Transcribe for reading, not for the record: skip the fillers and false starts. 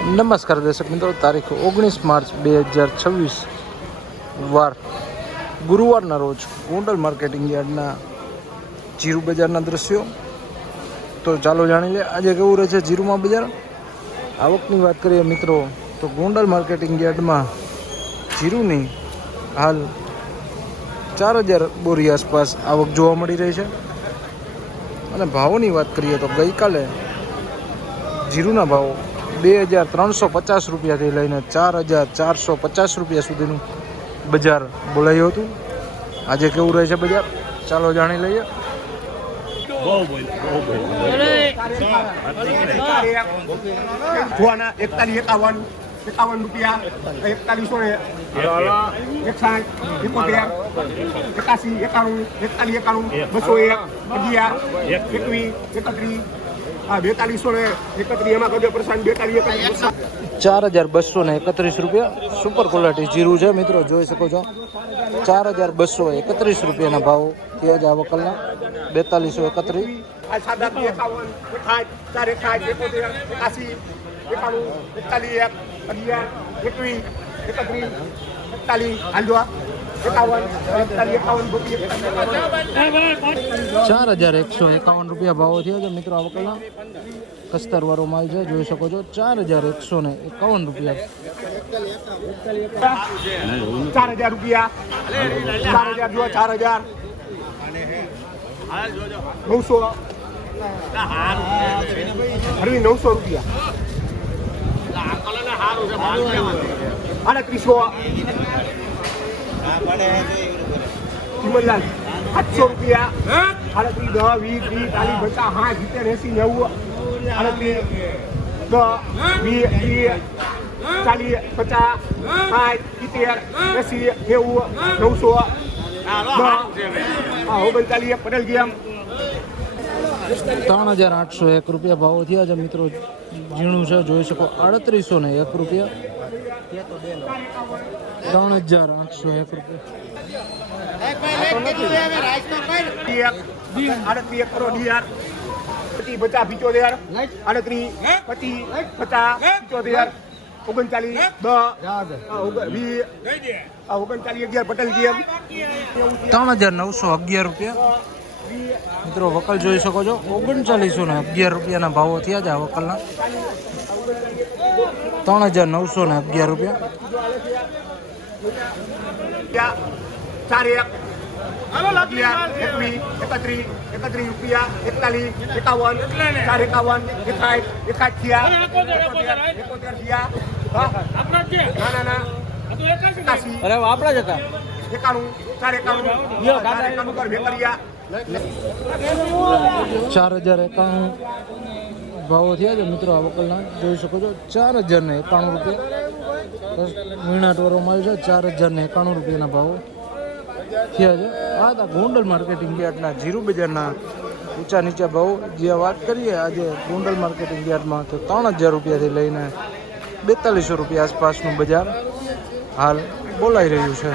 નમસ્કાર દર્શક મિત્રો, તારીખ 19 માર્ચ 2026 વાર ગુરુવારના રોજ ગોંડલ માર્કેટિંગ યાર્ડના જીરું બજારના દ્રશ્યો. તો ચાલો જાણી લે આજે કેવું રહે છે જીરુમાં બજાર. આવકની વાત કરીએ મિત્રો તો ગોંડલ માર્કેટિંગ યાર્ડમાં જીરુની હાલ 4000 બોરી આસપાસ આવક જોવા મળી રહી છે. અને ભાવોની વાત કરીએ તો ગઈકાલે જીરુના ભાવ 2350 રૂપિયાથી લઈને 4450 રૂપિયા સુધીનું બજાર બોલાયું હતું. આજે કેવું રહે છે બજાર ચાલો જાણી લઈએ. જોવાના 41 51 રૂપિયા 4160 61 71 81 91 41 91 201 11 21 31 એમાં કદે પ્રશાંત 4231 રૂપિયા સુપર ક્વોલિટી જીરું છે મિત્રો, જોઈ શકો છો. 4231 રૂપિયાના ભાવ થયા છે આ વકલના. 4151 રૂપિયા ભાવો થયા છે મિત્રો આ વકલના. કસ્તર વાળો માલ છે, જોઈ શકો છો. 4151 રૂપિયા. 4000 રૂપિયા 4000 જો 4000 900 હરવી 900 રૂપિયા 3800 ચિમનલાલ 700 રૂપિયા 38 10 20 30 પટેલ ગેમ 3801 રૂપિયા ભાવો થયા છે મિત્રો. ઝીણું છે, જોઈ શકો. 3801 રૂપિયા 3801 રૂપિયા 50 75 38 50 50 39 પટેલ ગેમ 3911 રૂપિયા મિત્રો વકલ જોઈ શકો છો. 3911 રૂપિયાના ભાવો થયા છે આ વકલના. 3911 રૂપિયા 31 રૂપિયા 41 51 આપણા જ હતા. 4091 ભાવો થયા છે મિત્રો આ વકલના, જોઈ શકો છો. 4091 રૂપિયા મીણાટવાળો માલ છે. 4091 રૂપિયાના ભાવો થયા છે. આ હતા ગોંડલ માર્કેટિંગ યાર્ડના જીરું બજારના ઊંચા નીચા ભાવ. જે વાત કરીએ આજે ગોંડલ માર્કેટિંગ યાર્ડમાં તો 3000 રૂપિયાથી લઈને 4200 રૂપિયા આસપાસનું બજાર હાલ બોલાઈ રહ્યું છે.